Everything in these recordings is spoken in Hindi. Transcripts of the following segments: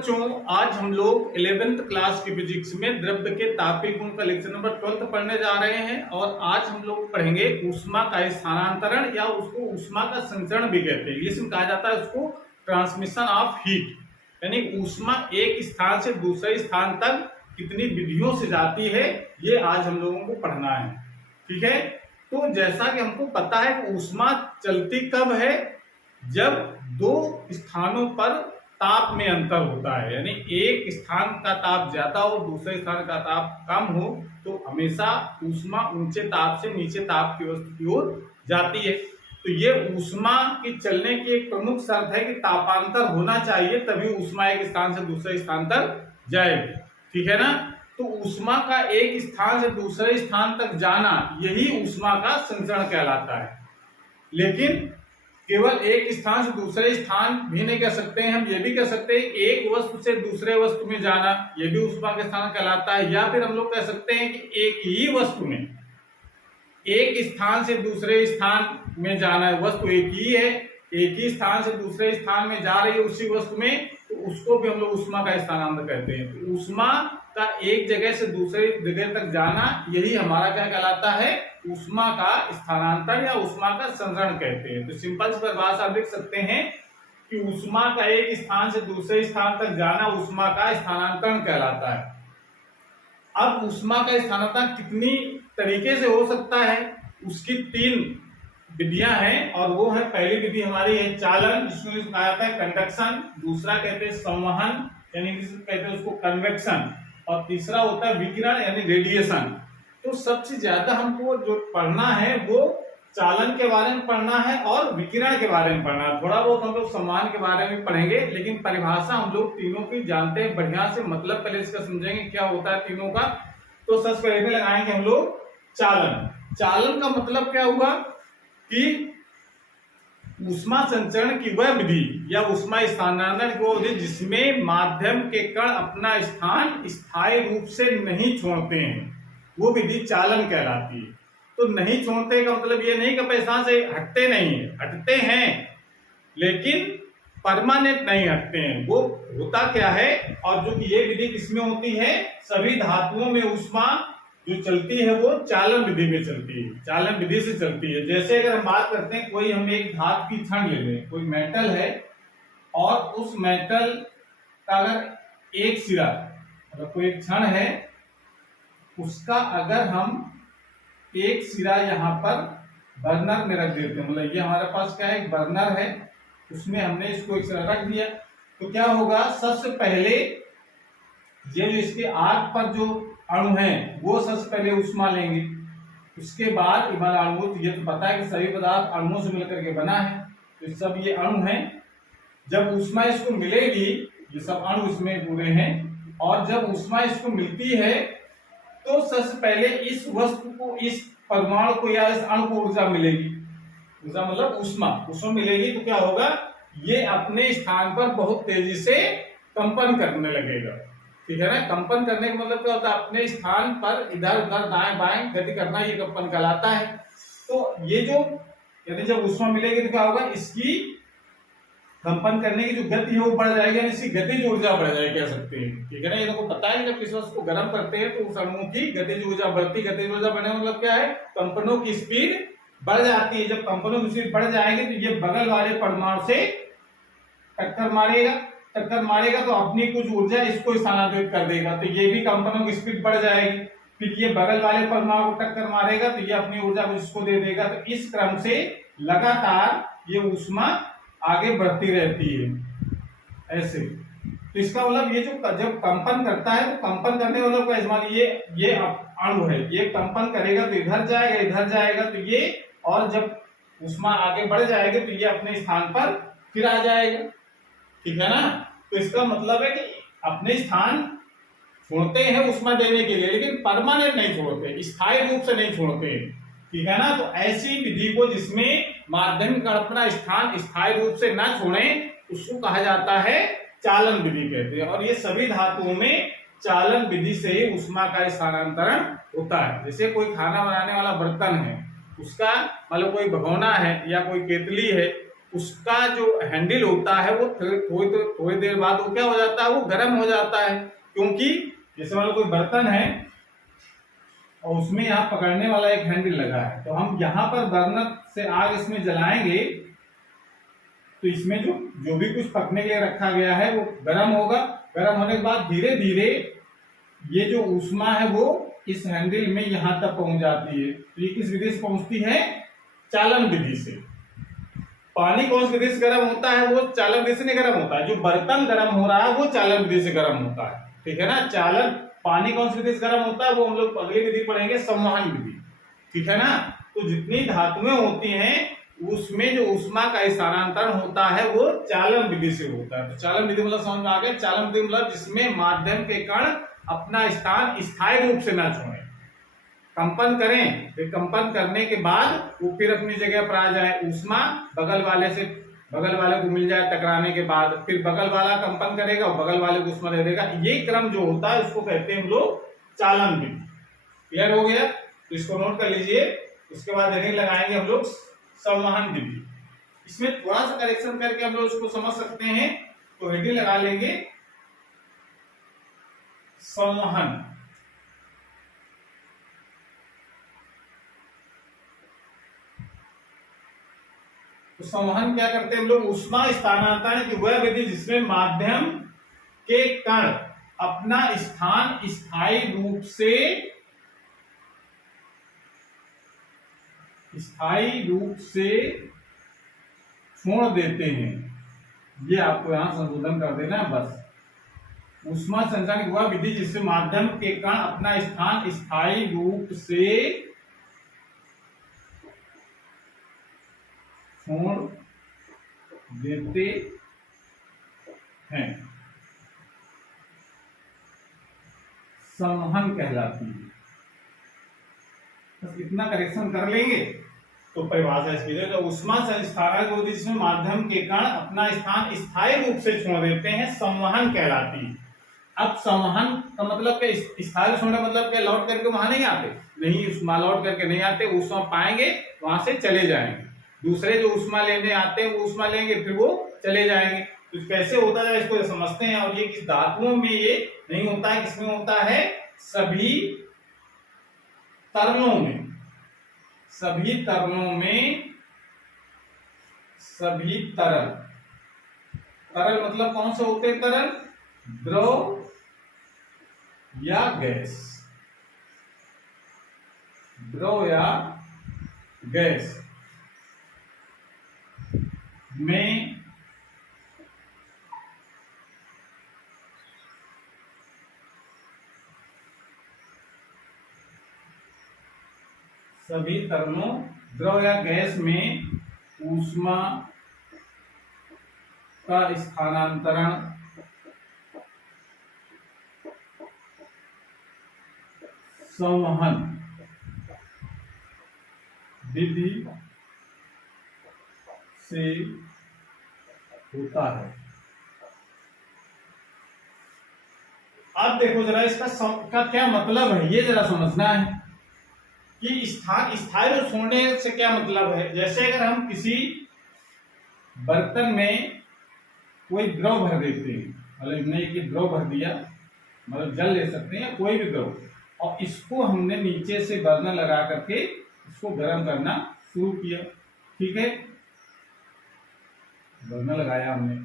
बच्चों, आज हम लोग 11th क्लास की फिजिक्स में द्रव्य के तापीय गुण का लेक्चर नंबर 12 पढ़ने जा रहे हैं। और आज हम लोग पढ़ेंगे ऊष्मा का स्थानांतरण, या उसको ऊष्मा का संचरण भी कहते हैं। इंग्लिश में कहा जाता है उसको ट्रांसमिशन ऑफ हीट, यानी ऊष्मा एक स्थान से दूसरे स्थान तक कितनी विधियों से जाती है, ये आज हम लोगों को पढ़ना है। ठीक है, तो जैसा कि हमको पता है कि ऊष्मा चलती कब है, जब दो स्थानों पर ताप में अंतर होता है, यानी एक स्थान का ताप ज्यादा हो, दूसरे स्थान का ताप कम हो, तो हमेशा ऊष्मा ऊंचे ताप से नीचे ताप की वस्तु की ओर जाती है। तो ये ऊष्मा की चलने की एक प्रमुख शर्त है कि तापांतर होना चाहिए, तभी ऊष्मा एक स्थान से दूसरे स्थान तक जाएगी। ठीक है ना। तो ऊष्मा का एक स्थान से दूसरे स्थान तक जाना, यही ऊष्मा का संचरण कहलाता है। लेकिन केवल एक स्थान से दूसरे स्थान भी नहीं कह सकते हैं, हम ये भी कह सकते हैं एक वस्तु से दूसरे वस्तु में जाना, ये भी ऊष्मा का स्थान कहलाता है। या फिर हम लोग कह सकते हैं कि एक ही वस्तु में एक स्थान से दूसरे स्थान में जाना है, वस्तु एक ही है, एक ही स्थान से दूसरे स्थान में जा रही है उसी वस्तु में, तो उसको भी हम लोग ऊष्मा का स्थानांतर कहते हैं। तो ऊष्मा का एक जगह से दूसरे जगह तक जाना, यही हमारा क्या कहलाता है, ऊष्मा का स्थानांतर या ऊष्मा का संचरण कहते हैं। तो सिंपल सी परिभाषा लिख सकते हैं कि ऊष्मा का एक स्थान से दूसरे स्थान तक जाना ऊष्मा का स्थानांतरण कहलाता है। अब ऊष्मा का स्थानांतरण कितनी तरीके से हो सकता है, उसकी तीन विधियां हैं। और वो है, पहली विधि हमारी है चालन, जिसको कहा जाता है कंडक्शन, दूसरा कहते हैं संवहन यानी कहते हैं उसको कन्वेक्शन, और तीसरा होता है विकिरण यानी रेडिएशन। तो सबसे ज्यादा हमको जो पढ़ना है वो चालन के बारे में पढ़ना है और विकिरण के बारे में पढ़ना है। थोड़ा बहुत हम लोग संवहन के बारे में पढ़ेंगे, लेकिन परिभाषा हम लोग तीनों की जानते हैं बढ़िया से, मतलब पहले इसका समझेंगे क्या होता है तीनों का। तो सबसे पहले लगाएंगे हम लोग चालन। चालन का मतलब क्या हुआ कि ऊष्मा संचरण की वह विधि या ऊष्मा स्थानांतरण की विधि जिसमें माध्यम के कण अपना स्थान स्थायी रूप से नहीं छोड़ते हैं, वो विधि चालन कहलाती है। तो नहीं छोड़ते का मतलब ये नहीं कि स्थान से हटते नहीं है, हटते हैं लेकिन परमानेंट नहीं हटते हैं। वो होता क्या है, और जो कि ये विधि किसमें होती है, सभी धातुओं में ऊष्मा जो चलती है वो चालन विधि में चलती है, चालन विधि से चलती है। जैसे अगर हम बात करते हैं, कोई हम एक धातु की छड़ ले लें, कोई मेटल है और उस मेटल का अगर एक सिरा, मतलब कोई एक छड़ है, उसका अगर हम एक सिरा यहाँ पर बर्नर में रख देते हैं, मतलब ये हमारे पास क्या है, एक बर्नर है, उसमें हमने इसको एक सिरा रख दिया, तो क्या होगा, सबसे पहले ये जो इसके आग पर जो अणु हैं वो सबसे पहले ऊष्मा लेंगे, उसके बाद अणु, ये तो पता है कि सभी पदार्थ अणुओं से मिलकर के बना है, तो सब ये अणु हैं। जब ऊष्मा इसको मिलेगी, ये सब अणु इसमें पूरे हैं, और जब ऊष्मा इसको मिलती है तो सबसे पहले इस वस्तु को, इस परमाणु को या इस अणु को ऊर्जा मिलेगी। ऊर्जा मतलब ऊष्मा मिलेगी, तो क्या होगा, ये अपने स्थान पर बहुत तेजी से कंपन करने लगेगा। ठीक है ना। कंपन करने का मतलब क्या होता है, अपने स्थान पर इधर उधर दाएं बाएं गति करना, ये कंपन कहलाता है। तो ये जो, यदि जब ऊष्मा मिलेगी तो क्या होगा, इसकी कंपन करने की जो गति है वो बढ़ जाएगी, यानी इसकी गतिज ऊर्जा बढ़ जाएगी, कह सकते हैं। ठीक है ना। ये तो पता है कि जब किसी वस्तु को गर्म करते हैं तो उस अणु की गतिज ऊर्जा बढ़ती, गतिज ऊर्जा बढ़ने मतलब क्या है, कंपनों की स्पीड बढ़ जाती है। जब कंपनों की स्पीड बढ़ जाएगी तो ये बगल वाले परमाणु से टक्कर मारेगा तो अपनी कुछ ऊर्जा इसको स्थानांतरित कर देगा, तो ये भी कंपनों की स्पीड बढ़ जाएगी। फिर ये बगल वाले परमाणु को टक्कर मारेगा तो ये अपनी ऊर्जा को इसको दे देगा। तो इस क्रम से लगातार ये ऊष्मा आगे बढ़ती रहती है ऐसे। तो इसका मतलब ये जो जब कंपन करता है, तो कंपन करने वाला का इस्तेमाल, ये अणु है, ये कंपन करेगा तो इधर जाएगा तो ये, और जब ऊष्मा आगे बढ़ जाएगी तो ये अपने स्थान पर फिर आ जाएगा। ठीक है ना। तो इसका मतलब है कि अपने स्थान छोड़ते हैं ऊष्मा देने के लिए, लेकिन परमानेंट नहीं छोड़ते, स्थायी रूप से नहीं छोड़ते। ठीक है ना। तो ऐसी विधि को जिसमें माध्यम का अपना स्थान स्थायी रूप से ना छोड़े, उसको कहा जाता है चालन विधि कहते हैं। और ये सभी धातुओं में चालन विधि से ही ऊष्मा का स्थानांतरण होता है। जैसे कोई खाना बनाने वाला बर्तन है, उसका मतलब कोई भगोना है या कोई केतली है, उसका जो हैंडल होता है वो थोड़ी देर बाद वो क्या हो जाता है, वो गर्म हो जाता है। क्योंकि जैसे मान लो कोई बर्तन है और उसमें यहाँ पकड़ने वाला एक हैंडल लगा है, तो हम यहाँ पर बर्नर से आग इसमें जलाएंगे तो इसमें जो भी कुछ पकने के लिए रखा गया है वो गर्म होगा। गर्म होने के बाद धीरे धीरे ये जो ऊष्मा है वो इस हैंडल में यहां तक पहुंच जाती है। तो ये किस विधि से पहुंचती है, चालन विधि से। पानी कौन सी विधि से गर्म होता है, वो चालन विधि से नहीं गर्म होता है। जो बर्तन गर्म हो रहा है वो चालन विधि से गर्म होता है, ठीक है ना। चालन पानी कौन सी विधि से गर्म होता है वो हम लोग अगली विधि पढ़ेंगे, संवहन विधि, ठीक है ना। तो जितनी धातुएं होती हैं उसमें जो ऊष्मा का स्थानांतरण होता है वो चालन विधि से होता है। तो चालन विधि मतलब समझ में आ गया। चालन विधि मतलब जिसमें माध्यम के कण अपना स्थान स्थायी रूप से न छोड़े, कंपन करें, फिर कंपन करने के बाद वो फिर अपनी जगह पर आ जाए। ऊष्मा बगल वाले को मिल जाए टकराने के बाद, फिर बगल वाला कंपन करेगा और बगल वाले को ऊष्मा दे देगा। ये क्रम जो होता है उसको कहते हैं हम लोग चालन विधि। क्लियर हो गया, तो इसको नोट कर लीजिए। उसके बाद हेडिंग लगाएंगे हम लोग संवहन विधि। इसमें थोड़ा सा करेक्शन करके हम लोग इसको समझ सकते हैं, तो हेडिंग लगा लेंगे संवहन। तो संवहन क्या करते हैं हम लोग, ऊष्मा स्थानांतरण की वह विधि जिसमें माध्यम के कण अपना स्थान स्थायी रूप से छोड़ देते हैं। ये आपको यहां संशोधन कर देना है बस। ऊष्मा संचरण की वह विधि जिससे माध्यम के कण अपना स्थान स्थायी रूप से छोड़ देते हैं, संवहन कहलाती है। बस इतना करेक्शन कर लेंगे तो परिभाषा इसकी जो ऊष्मा संस्थारक विधि जिसमें माध्यम के कण अपना स्थान स्थायी रूप से छोड़ देते हैं, संवहन कहलाती है। अब संवहन का मतलब क्या, स्थायी छोड़ने मतलब क्या, लौट करके वहां नहीं आते, नहीं, ऊष्मा लौट करके नहीं आते, ऊष्मा पाएंगे वहां से चले जाएंगे। दूसरे जो ऊष्मा लेने आते हैं वो ऊष्मा लेंगे फिर वो चले जाएंगे। तो कैसे होता है इसको समझते हैं। और ये किस धातुओं में ये नहीं होता है, किसमें होता है, सभी तरलों में। सभी तरलों में, सभी तरल, तरल मतलब कौन से होते हैं तरल, द्रव या गैस, द्रव या गैस में सभी तरलों, द्रव या गैस में ऊष्मा का स्थानांतरण संवहन विधि से होता है। अब देखो जरा इसका क्या मतलब है, ये जरा समझना है कि स्थायी रूप छोड़ने से क्या मतलब है। जैसे अगर हम किसी बर्तन में कोई द्रव भर देते हैं, मतलब नहीं कि द्रव भर दिया, मतलब जल ले सकते हैं या कोई भी द्रव, और इसको हमने नीचे से बर्नर लगा करके इसको गर्म करना शुरू किया, ठीक है, बर्नर लगाया हमने,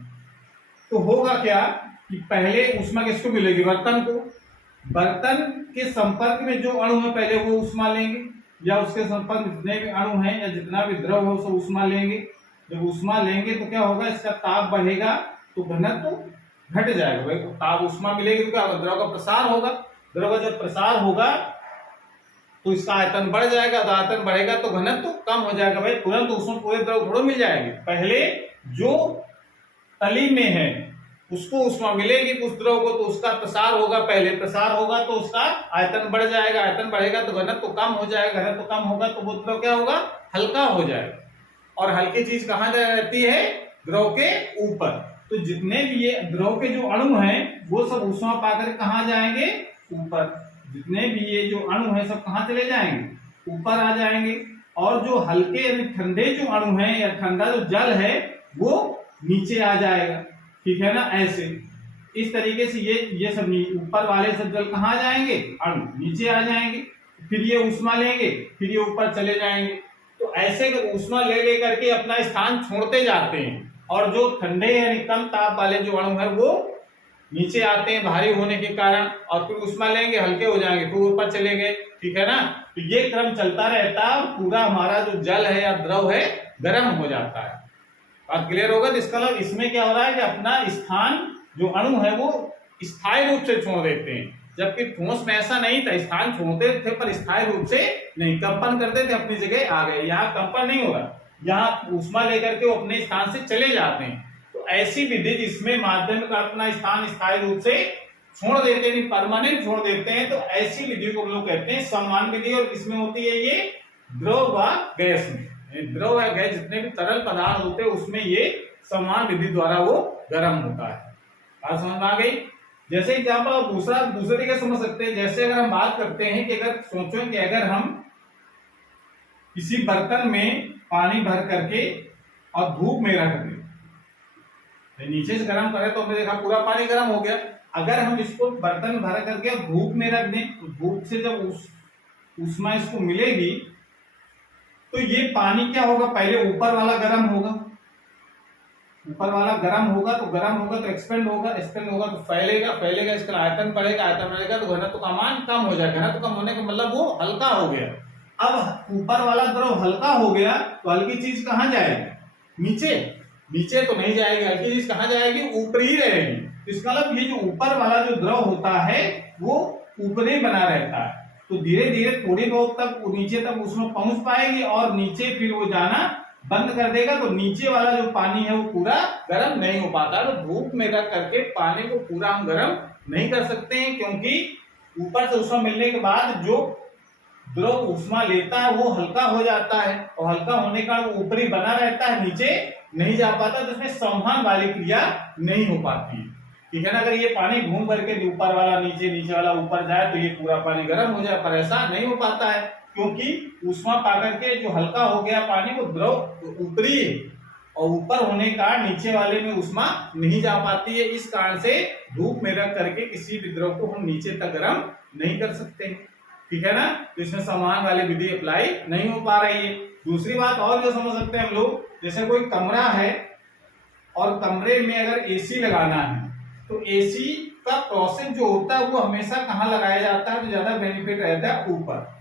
तो होगा क्या कि पहले ऊष्मा किसको मिलेगी, बर्तन को। बर्तन के संपर्क में जो अणु है पहले वो ऊष्मा लेंगे, या उसके संपर्क में जितने भी अणु हैं या जितना भी द्रव हो सब ऊष्मा लेंगे। जब ऊष्मा लेंगे तो क्या होगा, इसका ताप बढ़ेगा तो घनत्व तो घट जाएगा। भाई ताप ऊष्मा मिलेगी तो क्या होगा, द्रव का प्रसार होगा। द्रव का जब प्रसार होगा तो इसका आयतन बढ़ जाएगा, तो आयतन बढ़ेगा तो घनत्व तो कम हो जाएगा। भाई तुरंत उसमें पूरे द्रव थोड़ा मिल जाएंगे, पहले जो तली में है उसको ऊष्मा मिलेगी उस द्रव को, तो उसका प्रसार होगा, पहले प्रसार होगा तो उसका आयतन बढ़ जाएगा, आयतन बढ़ेगा तो घनत्व तो कम हो जाएगा, घनत्व तो कम होगा तो वो द्रव क्या होगा, हल्का हो जाएगा। और हल्की चीज कहाँ रहती है, द्रव के ऊपर। तो जितने भी ये द्रव के जो अणु हैं वो सब ऊष्मा पाकर कहाँ जाएंगे, ऊपर। जितने भी ये जो अणु हैं सब कहाँ चले जाएंगे, ऊपर आ जाएंगे। और जो हल्के यानी ठंडे जो अणु हैं या ठंडा जो जल है वो नीचे आ जाएगा, ठीक है ना। ऐसे इस तरीके से ये सब ऊपर वाले सब जल कहाँ जाएंगे, अणु नीचे आ जाएंगे, फिर ये ऊष्मा लेंगे, फिर ये ऊपर चले जाएंगे। तो ऐसे ऊष्मा ले लेकर के अपना स्थान छोड़ते जाते हैं, और जो ठंडे यानी कम ताप वाले जो अणु है वो नीचे आते हैं भारी होने के कारण, और फिर ऊष्मा लेंगे, हल्के हो जाएंगे, फिर ऊपर चले गए, ठीक है ना। तो ये क्रम चलता रहता, पूरा हमारा जो जल है या द्रव है गर्म हो जाता है। बात क्लियर होगा। तो इसका मतलब इसमें क्या हो रहा है कि अपना स्थान जो अणु है वो स्थायी रूप से छोड़ देते हैं, जबकि ठोस में ऐसा नहीं था, स्थान छोड़ते थे पर स्थायी रूप से नहीं, कंपन करते थे, अपनी जगह आ गए। यहाँ कंपन नहीं हो रहा, यहाँ ऊष्मा लेकर के वो अपने स्थान से चले जाते हैं। तो ऐसी विधि जिसमें माध्यम का अपना स्थान स्थायी रूप से छोड़ देते हैं, परमानेंट छोड़ देते हैं, तो ऐसी विधि को हम लोग कहते हैं समान विधि। और किसमें होती है ये, द्रव व गैस में। द्रव या गैस जितने भी तरल पदार्थ होते हैं उसमें ये समान विधि द्वारा वो गर्म होता है। बात समझ में आ गई। जैसे एग्जाम्पल आप दूसरे तरीके समझ सकते हैं। जैसे अगर हम बात करते हैं कि अगर सोचो कि अगर हम किसी बर्तन में पानी भर करके और धूप में रख दें, नीचे से गर्म करें तो हमने देखा पूरा पानी गर्म हो गया। अगर हम इसको बर्तन भर करके धूप में रख दें तो धूप से जब ऊष्मा इसको मिलेगी तो ये पानी क्या होगा, पहले ऊपर वाला गर्म होगा, ऊपर वाला गर्म होगा तो एक्सपेंड होगा तो फैलेगा, इसका आयतन बढ़ेगा तो घनत्व का मान कम हो जाएगा। घनत्व कम होने का मतलब वो हल्का हो गया। अब ऊपर वाला द्रव हल्का हो गया तो हल्की चीज कहाँ जाएगी, नीचे तो नहीं जाएगी, हल्की चीज कहाँ जाएगी, ऊपर ही रहेगी। इसका मतलब ये जो ऊपर वाला जो द्रव होता है वो ऊपर ही बना रहता है। तो धीरे धीरे थोड़ी बहुत तक नीचे तक उसमें पहुंच पाएगी और नीचे फिर वो जाना बंद कर देगा। तो नीचे वाला जो पानी है वो पूरा गर्म नहीं हो पाता। तो धूप में रख करके पानी को पूरा हम गर्म नहीं कर सकते हैं, क्योंकि ऊपर से ऊष्मा मिलने के बाद जो द्रव ऊष्मा लेता है वो हल्का हो जाता है, और हल्का होने का वो ऊपरी बना रहता है, नीचे नहीं जा पाता। तो इसमें संवहन वाली क्रिया नहीं हो पाती है, ठीक है ना। अगर ये पानी घूम करके ऊपर वाला नीचे वाला ऊपर जाए तो ये पूरा पानी गर्म हो जाए, पर ऐसा नहीं हो पाता है, क्योंकि ऊष्मा पाकर के जो हल्का हो गया पानी वो द्रव ऊपरी है, और ऊपर होने का नीचे वाले में ऊष्मा नहीं जा पाती है। इस कारण से धूप में रख करके किसी भी द्रव को हम नीचे तक गर्म नहीं कर सकते, ठीक है ना। तो इसमें समान वाली विधि अप्लाई नहीं हो पा रही है। दूसरी बात और जो समझ सकते हैं हम लोग, जैसे कोई कमरा है और कमरे में अगर एसी लगाना है तो एसी का प्रोसेस जो होता है वो हमेशा कहाँ लगाया जाता है, तो ज्यादा बेनिफिट रहता है ऊपर।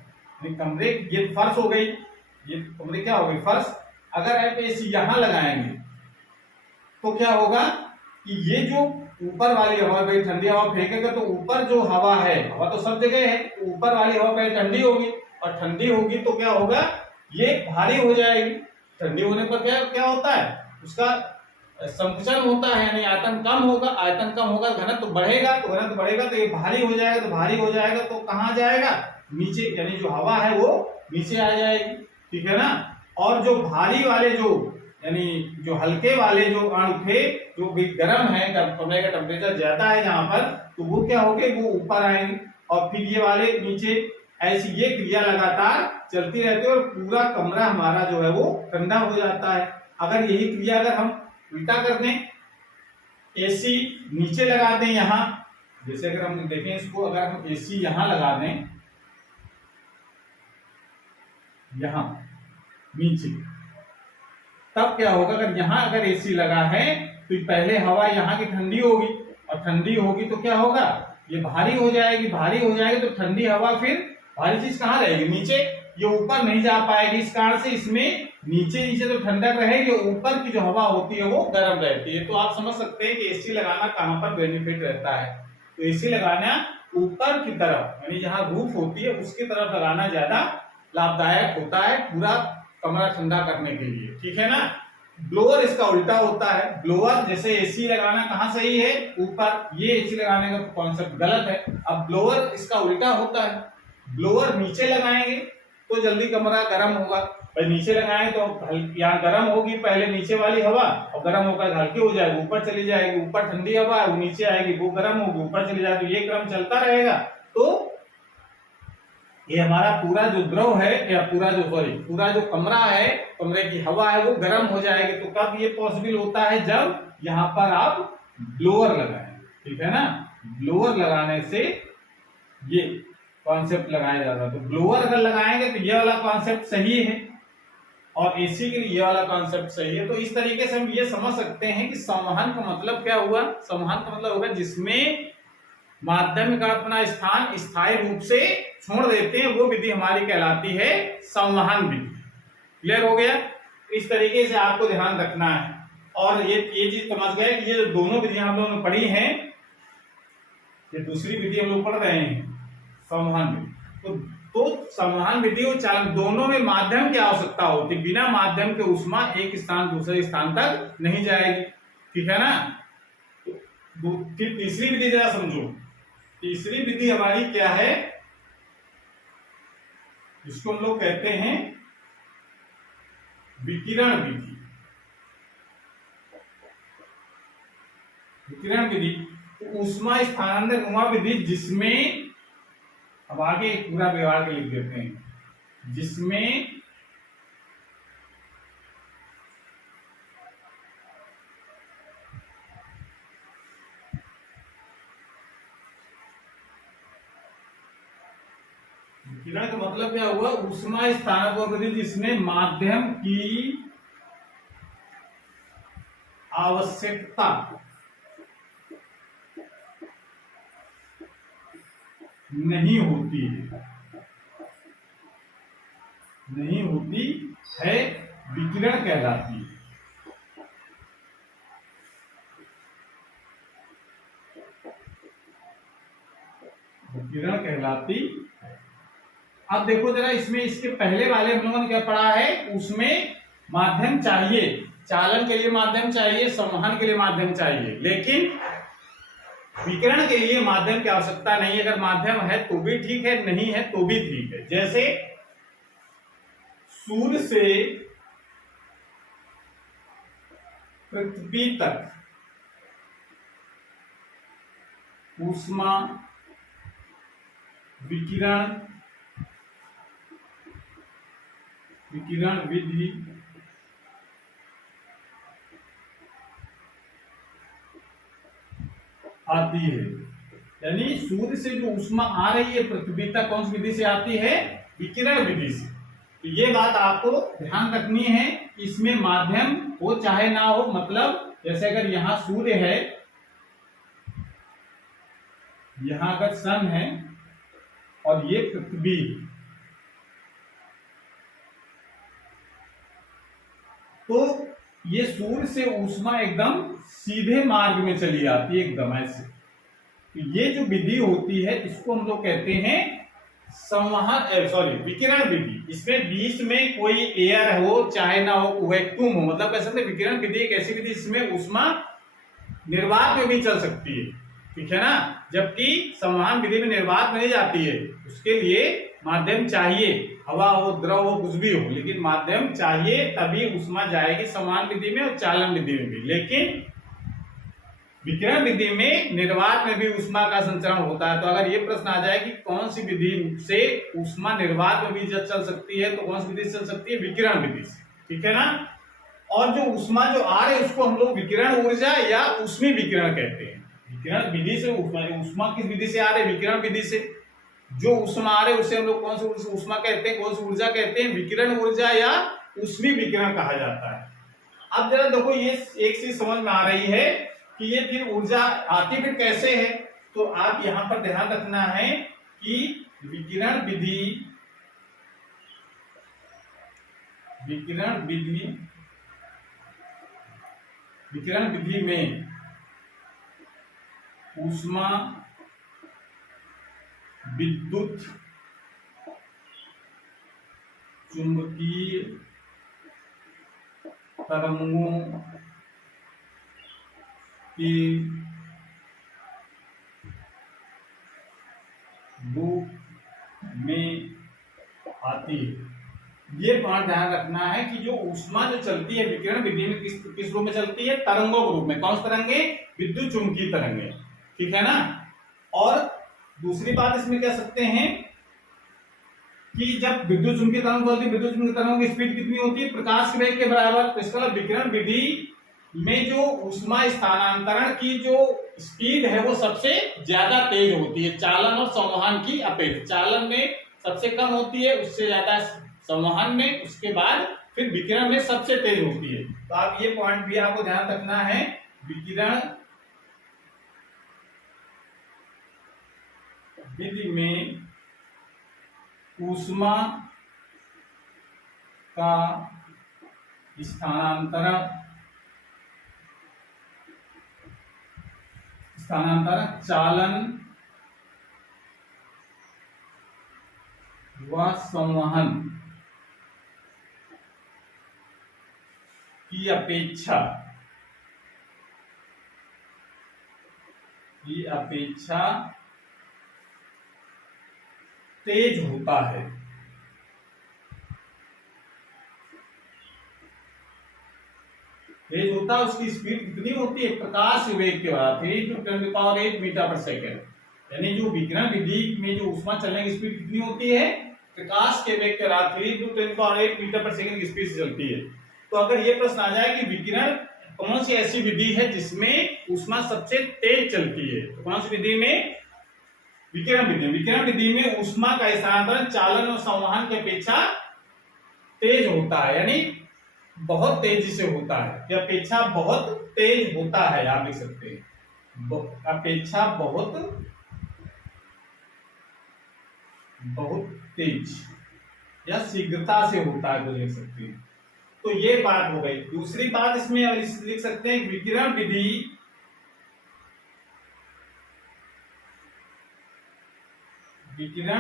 कमरे ये फर्श हो गई, ये कमरे क्या हो गई फर्श। अगर आप एसी यहाँ लगाएंगे तो क्या होगा कि ये जो ऊपर वाली हवा पे ठंडी हवा फेंकेगा तो ऊपर जो हवा है, हवा तो सब जगह है, ऊपर वाली हवा पे ठंडी होगी, और ठंडी होगी तो क्या होगा, ये भारी हो जाएगी। ठंडी होने पर क्या क्या होता है, उसका संकुचन होता है, यानी आयतन कम होगा, घनत्व बढ़ेगा, तो ये भारी हो जाएगा, तो भारी हो जाएगा तो कहाँ जाएगा, नीचे, यानी जो हवा है वो नीचे आ जाएगी, ठीक है ना। और जो भारी वाले यानी जो हल्के वाले जो अणु थे जो भी गर्म है, कमरे का टेम्परेचर ज्यादा है जहां पर, तो वो क्या होंगे, वो ऊपर आएंगे, और फिर ये वाले नीचे। ऐसी ये क्रिया लगातार चलती रहती है और पूरा कमरा हमारा जो है वो ठंडा हो जाता है। अगर यही क्रिया अगर हम उल्टा कर दें, एसी नीचे लगा दें यहाँ, जैसे अगर हम देखें इसको, अगर हम एसी यहाँ लगा दें, यहाँ नीचे, तब क्या होगा, अगर यहाँ अगर एसी लगा है तो पहले हवा यहाँ की ठंडी होगी, और ठंडी होगी तो क्या होगा, ये भारी हो जाएगी, तो ठंडी हवा फिर भारी चीज कहाँ रहेगी, नीचे, ये ऊपर नहीं जा पाएगी। इस कारण से इसमें नीचे तो ठंडक रहेगी, ऊपर की जो हवा होती है वो गर्म रहती है। तो आप समझ सकते हैं कि एसी लगाना कहाँ पर बेनिफिट रहता है। तो एसी लगाना ऊपर की तरफ, यानी जहाँ रूफ होती है उसकी तरफ लगाना ज्यादा लाभदायक होता है, पूरा कमरा ठंडा करने के लिए, ठीक है ना। ब्लोअर इसका उल्टा होता है। ब्लोअर जैसे एसी लगाना कहाँ सही है, ऊपर, ये एसी लगाने का कॉन्सेप्ट गलत है। अब ब्लोअर इसका उल्टा होता है, ब्लोअर नीचे लगाएंगे तो जल्दी कमरा गर्म होगा, भाई नीचे लगाएंगे तो यहाँ गर्म होगी पहले नीचे वाली हवा, और गर्म होकर हल्की हो जाएगी, ऊपर चली जाएगी, ऊपर ठंडी हवा है वो नीचे आएगी, वो गर्म होगी, ऊपर चली जाएगी, ये क्रम चलता रहेगा। तो ये हमारा पूरा जो द्रव है या पूरा जो कमरा है, कमरे की हवा है वो गर्म हो जाएगी। तो कब ये पॉसिबल होता है? जब यहाँ पर आप ब्लोअर लगाएं, ठीक है ना। ब्लोअर लगाने से ये कॉन्सेप्ट लगाया जाता है। तो ब्लोअर अगर लगाएंगे तो ये वाला कॉन्सेप्ट सही है और एसी के लिए ये वाला कॉन्सेप्ट सही है। तो इस तरीके से हम ये समझ सकते हैं कि संवहन का मतलब क्या हुआ। संवहन का मतलब होगा जिसमें माध्यम का अपना स्थान स्थायी रूप से छोड़ देते हैं, वो विधि हमारी कहलाती है संवहन विधि। क्लियर हो गया? इस तरीके से आपको ध्यान रखना है। और ये चीज समझ गए कि ये जो दोनों विधियां हम लोगों ने पढ़ी हैं, ये दूसरी विधि हम लोग पढ़ रहे हैं संवहन विधि। तो संवहन विधि और चालन दोनों में माध्यम की आवश्यकता होती है। बिना माध्यम के ऊष्मा एक स्थान दूसरे स्थान तक नहीं जाएगी, ठीक है ना। फिर तीसरी विधि जरा समझो। तीसरी विधि हमारी क्या है? इसको हम लोग कहते हैं विकिरण विधि। विकिरण विधि ऊष्मा स्थानांतरण विधि, जिसमें अब आगे पूरा व्यवहार के लिख देते हैं, जिसमें विकिरण का मतलब क्या हुआ? ऊष्मा स्थानांतरण विधि जिसमें माध्यम की आवश्यकता नहीं होती है, नहीं होती है, विकिरण कहलाती है। विकिरण कहलाती है। अब देखो जरा, इसमें इसके पहले वाले हम लोगों ने क्या पढ़ा है? उसमें माध्यम चाहिए, चालन के लिए माध्यम चाहिए, संवहन के लिए माध्यम चाहिए, लेकिन विकिरण के लिए माध्यम की आवश्यकता नहीं है। अगर माध्यम है तो भी ठीक है, नहीं है तो भी ठीक है। जैसे सूर्य से पृथ्वी तक ऊष्मा विकिरण विधि आती है। यानी सूर्य से जो ऊष्मा आ रही है पृथ्वी तक, कौन सी विधि से आती है? विकिरण विधि से। तो ये बात आपको ध्यान रखनी है, इसमें माध्यम हो चाहे ना हो। मतलब जैसे अगर यहां सूर्य है, यहां अगर सन है और ये पृथ्वी, तो ये सूर्य से ऊष्मा एकदम सीधे मार्ग में चली आती है, एकदम ऐसे। तो ये जो विधि होती है इसको हम लोग कहते हैं विकिरण विधि। इसमें बीच में कोई एयर हो चाहे ना हो, वैक्यूम हो, मतलब कह सकते विकिरण विधि एक ऐसी विधि जिसमें ऊष्मा निर्वात में भी चल सकती है, ठीक है ना। जबकि संवहन विधि में निर्वात नहीं जाती है, उसके लिए माध्यम चाहिए, हवा हो, द्रव हो, कुछ भी हो, लेकिन माध्यम चाहिए तभी ऊष्मा जाएगी संवहन विधि में और चालन विधि में भी। लेकिन विकिरण विधि में निर्वात में भी ऊष्मा का संचरण होता है। तो अगर ये प्रश्न आ जाए कि कौन सी विधि से ऊष्मा निर्वात में भी चल सकती है, तो कौन सी विधि से चल सकती है? विकिरण विधि से, ठीक है ना। और जो ऊष्मा जो आ रही है उसको हम लोग विकिरण ऊर्जा या ऊष्मी विकिरण कहते हैं। विकिरण विधि से ऊष्मा किस विधि से आ रही है? विकिरण विधि से। जो ऊष्मा आ रहे उसे हम लोग कौन सी ऊष्मा कहते हैं, कौन सी ऊर्जा कहते हैं? विकिरण ऊर्जा या ऊष्मी विकिरण कहा जाता है। अब जरा देखो, ये एक चीज समझ में आ रही है कि ये फिर ऊर्जा आती फिर कैसे है। तो आप यहां पर ध्यान रखना है कि विकिरण विधि में ऊष्मा विद्युत चुंबकीय तरंगों के रूप में आती है। ये बात ध्यान रखना है कि जो ऊष्मा जो चलती है विकिरण विधि में किस रूप में चलती है? तरंगों के रूप में। कौन सी तरंगे? विद्युत चुंबकीय तरंगे, ठीक है ना। और दूसरी बात इसमें कह सकते हैं कि जब विद्युत चुंबकीय तरंग होती है, विद्युत चुंबकीय तरंगों की स्पीड कितनी होती है, प्रकाश के वेग के बराबर। तो इसका मतलब विकिरण विधि में जो ऊष्मा स्थानांतरण की जो स्पीड है वो सबसे ज्यादा तेज होती है चालन और संवहन की अपेक्षा। चालन में सबसे कम होती है, उससे ज्यादा संवहन में, उसके बाद फिर विकिरण में सबसे तेज होती है। तो आप ये पॉइंट भी आपको ध्यान रखना है। विकिरण विधि में ऊष्मा का स्थानांतरण चालन व संवहन की अपेक्षा तेज होता है। तेज होता है, उसकी स्पीड कितनी होती है, प्रकाश वेग के बराबर 3 × 10⁸ मीटर पर सेकेंड। यानी जो विकिरण विधि में जो ऊष्मा चलने की स्पीड कितनी होती है, प्रकाश के वेग के बराबर 3 × 10⁸ मीटर पर सेकेंड की स्पीड से चलती है। तो अगर ये प्रश्न आ जाए कि विकिरण कौन सी ऐसी विधि है जिसमें ऊष्मा सबसे तेज चलती है, तो कौन सी विधि में, विकिरण विधि में ऊष्मा का स्थानांतरण चालन और संवहन की अपेक्षा तेज होता है, यानी बहुत तेजी से होता है, या अपेक्षा बहुत तेज होता है, आप लिख सकते हैं अपेक्षा बहुत तेज या शीघ्रता से होता है, तो लिख सकते हैं। तो ये बात हो गई। दूसरी बात इसमें लिख सकते हैं विकिरण विधि में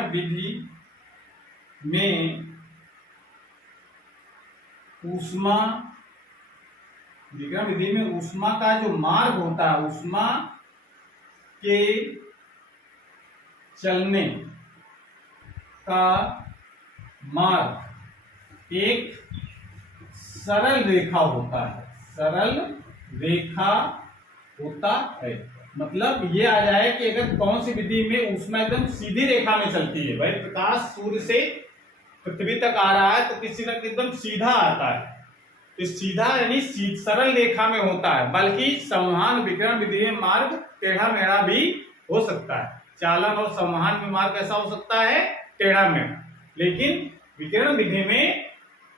विकिरण विधि में ऊष्मा का जो मार्ग होता है, ऊष्मा के चलने का मार्ग एक सरल रेखा होता है। मतलब ये आ जाए कि अगर कौन सी विधि में ऊष्मा एकदम सीधी रेखा में चलती है, भाई प्रकाश सूर्य से पृथ्वी तक आ रहा है तो किसी न एकदम सीधा आता है, तो सीधा यानी सरल रेखा में होता है। बल्कि संवहन विकिरण विधि में मार्ग टेढ़ा मेढ़ा भी हो सकता है। चालन और संवहन में मार्ग कैसा हो सकता है, टेढ़ा मेढ़ा। लेकिन विकिरण विधि में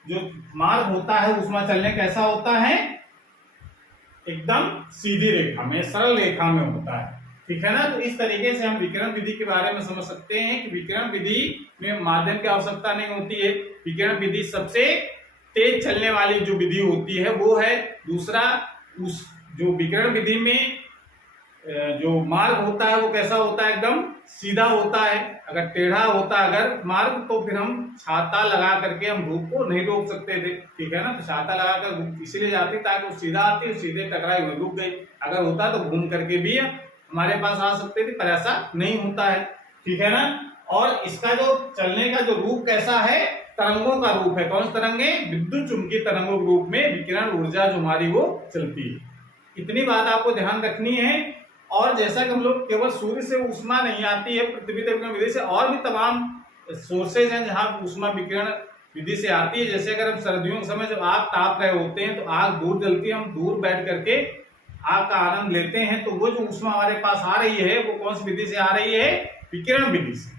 जो मार्ग होता है ऊष्मा चलने कैसा होता है, एकदम सीधी रेखा में, सरल रेखा में होता है। ठीक है ना। तो इस तरीके से हम विकिरण विधि के बारे में समझ सकते हैं कि विकिरण विधि में माध्यम की आवश्यकता नहीं होती है। विकिरण विधि सबसे तेज चलने वाली जो विधि होती है वो है। दूसरा, उस जो विकिरण विधि में जो मार्ग होता है वो कैसा होता है, एकदम सीधा होता है। अगर टेढ़ा होता अगर मार्ग तो फिर हम छाता लगा करके हम धूप को नहीं रोक सकते थे। ठीक है ना। तो छाता लगाकर इसलिए जाती ताकि वो सीधा आती, सीधे टकराई हुई रुक गई। अगर होता तो घूम करके भी हमारे पास आ सकते थे, पर ऐसा नहीं होता है। ठीक है ना। और इसका जो चलने का जो रूप कैसा है, तरंगों का रूप है। कौन सी तरंगे, विद्युत चुंबकीय तरंगों के रूप में विकिरण ऊर्जा जो हमारी वो चलती है। इतनी बात आपको ध्यान रखनी है। और जैसा कि हम लोग केवल सूर्य से ऊष्मा नहीं आती है पृथ्वी तक विधि से, और भी तमाम सोर्सेज हैं जहां ऊष्मा विकिरण विधि से आती है। जैसे अगर हम सर्दियों के समय जब आग ताप रहे होते हैं तो आग दूर जलती है, हम दूर बैठ करके आग का आनंद लेते हैं, तो वो जो ऊष्मा हमारे पास आ रही है वो कौन सी विधि से आ रही है, विकिरण विधि से।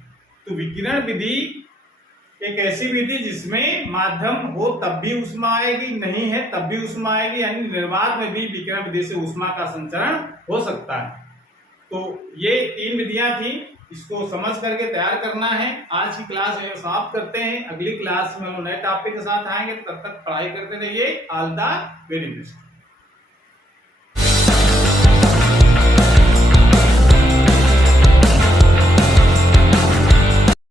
तो विकिरण विधि एक ऐसी विधि जिसमें माध्यम हो तब भी ऊष्मा आएगी, नहीं है तब भी ऊष्मा आएगी, यानी निर्वात में भी विकिरण विधि से ऊष्मा का संचरण हो सकता है। तो ये 3 विधियां थी, इसको समझ करके तैयार करना है। आज की क्लास में समाप्त करते हैं। अगली क्लास में हम नए टॉपिक के साथ आएंगे। तब तक पढ़ाई करते रहिए। All the very best.